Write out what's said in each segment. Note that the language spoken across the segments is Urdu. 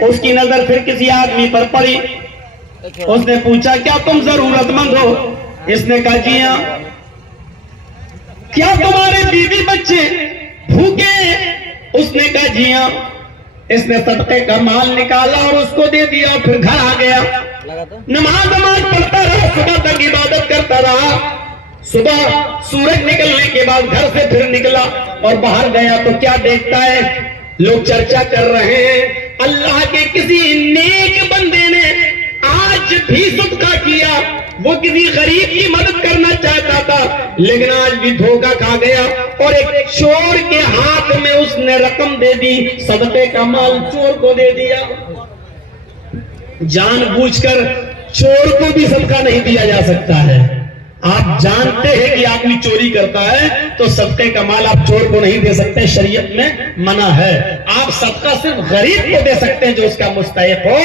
اس کی نظر پھر کسی آدمی پر پڑی. اس نے پوچھا کیا تم ضرورت مند ہو؟ اس نے کہا جی ہاں. کیا تمہارے بیوی بچے بھوکے ہیں؟ اس نے کہا جی ہاں. اس نے صدقے کا مال نکالا اور اس کو دے دیا، پھر گھر آ گیا. نماز پڑھتا رہا، صبح تک عبادت کرتا رہا. صبح سورج نکلنے کے بعد گھر سے پھر نکلا اور باہر گیا تو کیا دیکھتا ہے؟ لوگ چرچا کر رہے ہیں اللہ کے کسی نیک بندے نے آج بھی صدقہ کیا. وہ کسی غریب کی مدد کرنا چاہتا تھا لیکن آج بھی دھوکہ کھا گیا اور ایک چور کے ہاتھ میں اس نے رقم دے دی، صدقے کا مال چور کو دے دیا. جان بوجھ کر چور کو بھی صدقہ نہیں دیا جا سکتا ہے. آپ جانتے ہیں کہ آدمی چوری کرتا ہے تو صدقے کا مال آپ چور کو نہیں دے سکتے، شریعت میں منع ہے. آپ صدقہ صرف غریب کو دے سکتے ہیں جو اس کا مستحق ہو.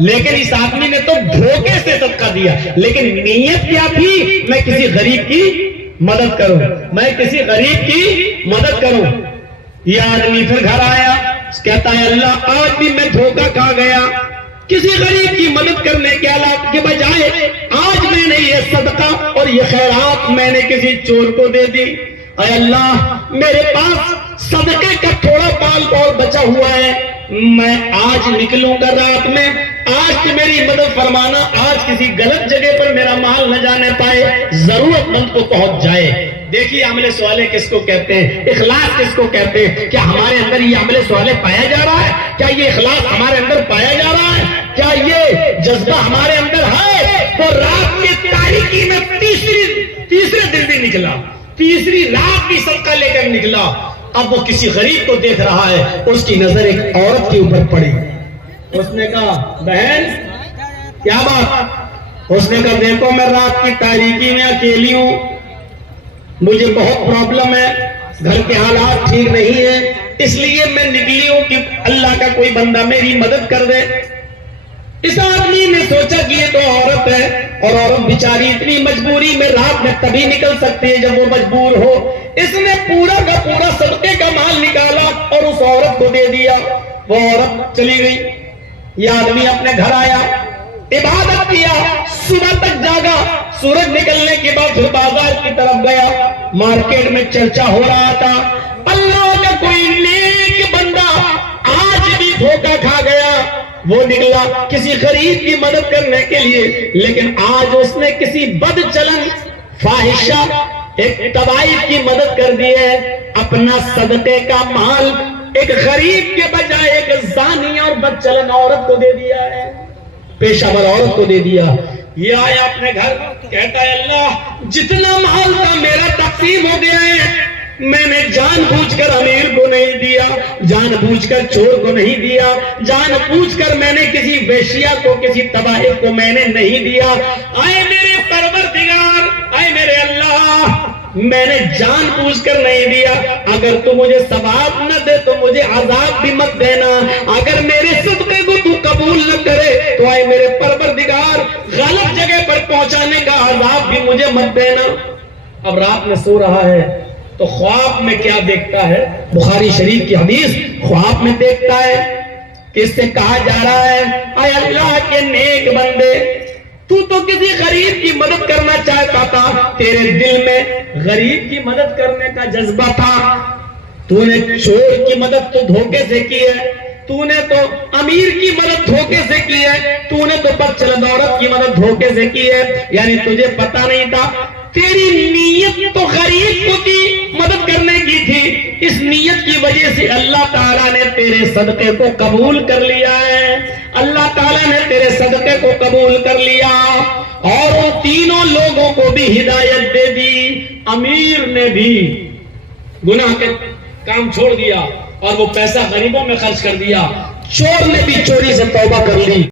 لیکن اس آدمی نے تو دھوکے سے صدقہ دیا، لیکن نیت کیا تھی؟ میں کسی غریب کی مدد کروں، میں کسی غریب کی مدد کروں. یہ آدمی پھر گھر آیا، کہتا ہے اللہ آج بھی میں دھوکہ کھا گیا. کسی غریب کی مدد کرنے کے بجائے آج میں نے یہ صدقہ اور یہ خیرات میں نے کسی چور کو دے دی. اے اللہ میرے پاس صدقے کا تھوڑا مال اور بچا ہوا ہے، میں آج نکلوں گا رات میں، آج میری مدد فرمانا، آج کسی غلط جگہ پر میرا مال نہ جانے پائے، ضرورت مند کو پہنچ جائے. دیکھیے عمل صالح کس کو کہتے ہیں، اخلاص کس کو کہتے ہیں. کیا ہمارے اندر یہ عمل صالح پایا جا رہا ہے؟ کیا یہ اخلاص ہمارے اندر پایا جا رہا ہے؟ کیا یہ جذبہ ہمارے اندر ہے؟ تو رات کی تاریکی میں تیسرے دن بھی نکلا، تیسری رات بھی صدقہ لے کر نکلا. اب وہ کسی غریب کو دیکھ رہا ہے، اس کی نظر ایک عورت کے اوپر پڑی. اس نے کہا بہن کیا بات؟ اس نے کہا دیکھو میں رات کی تاریکی میں اکیلی ہوں، مجھے بہت پرابلم ہے، گھر کے حالات ٹھیک نہیں ہیں، اس لیے میں نکلی ہوں کہ اللہ کا کوئی بندہ میری مدد کر دے. اس آدمی نے سوچا کہ یہ تو عورت ہے اور عورت بیچاری اتنی مجبوری میں رات میں تبھی نکل سکتی ہے جب وہ مجبور ہو. اس نے پورا کا پورا صدقے کا مال نکالا اور اس عورت کو دے دیا. وہ عورت چلی گئی. یہ آدمی اپنے گھر آیا، عبادت کیا، صبح تک جاگا. سورج نکلنے کے بعد پھر بازار کی طرف گیا. مارکیٹ میں چرچا ہو رہا تھا اللہ کا کوئی نیک بندہ آج بھی دھوکہ کھا گیا. وہ نکلا کسی غریب کی مدد کرنے کے لیے، لیکن آج اس نے کسی بد چلن فاحشہ ایک طوائف کی مدد کر دی ہے. اپنا صدقے کا مال ایک غریب کے بجائے ایک زانی اور بد چلن عورت کو دے دیا ہے، پیشہ ور عورت کو دے دیا. یہ آیا اپنے گھر، کہتا ہے اللہ جتنا مال تھا میرا تقسیم ہو گیا ہے، میں نے جان بوجھ کر امیر کو نہیں دیا، جان بوجھ کر چور کو نہیں دیا، جان بوجھ کر میں نے کسی ویشیا کو، کسی تباہ کو میں نے نہیں دیا. آئے میرے پروردگار، آئے میرے اللہ، میں نے جان بوجھ کر نہیں دیا. اگر تو مجھے ثواب نہ دے تو مجھے عذاب بھی مت دینا. اگر میرے صدقے کو تو قبول نہ کرے تو آئے میرے پروردگار غلط جگہ پر پہنچانے کا عذاب بھی مجھے مت دینا. اب رات میں سو رہا ہے تو خواب میں کیا دیکھتا ہے؟ بخاری شریف کی حدیث، خواب میں دیکھتا ہے کہ اس سے کہا جا رہا ہے اے اللہ کے نیک بندے، تو کسی غریب کی مدد کرنا چاہتا تھا، تیرے دل میں غریب کی مدد کرنے کا جذبہ تھا. تو نے چور کی مدد تو دھوکے سے کی ہے، تو نے تو امیر کی مدد دھوکے سے کی ہے، تو نے تو بد چلن عورت کی مدد دھوکے سے کی ہے. یعنی تجھے پتا نہیں تھا تیری نیت تو غریب کو کی مدد کرنے کی تھی. اس نیت کی وجہ سے اللہ تعالیٰ نے تیرے صدقے کو قبول کر لیا ہے. اللہ تعالیٰ نے تیرے صدقے کو قبول کر لیا اور ان تینوں لوگوں کو بھی ہدایت دے دی. امیر نے بھی گناہ کے کام چھوڑ دیا اور وہ پیسہ غریبوں میں خرچ کر دیا. چور نے بھی چوری سے توبہ کر لی.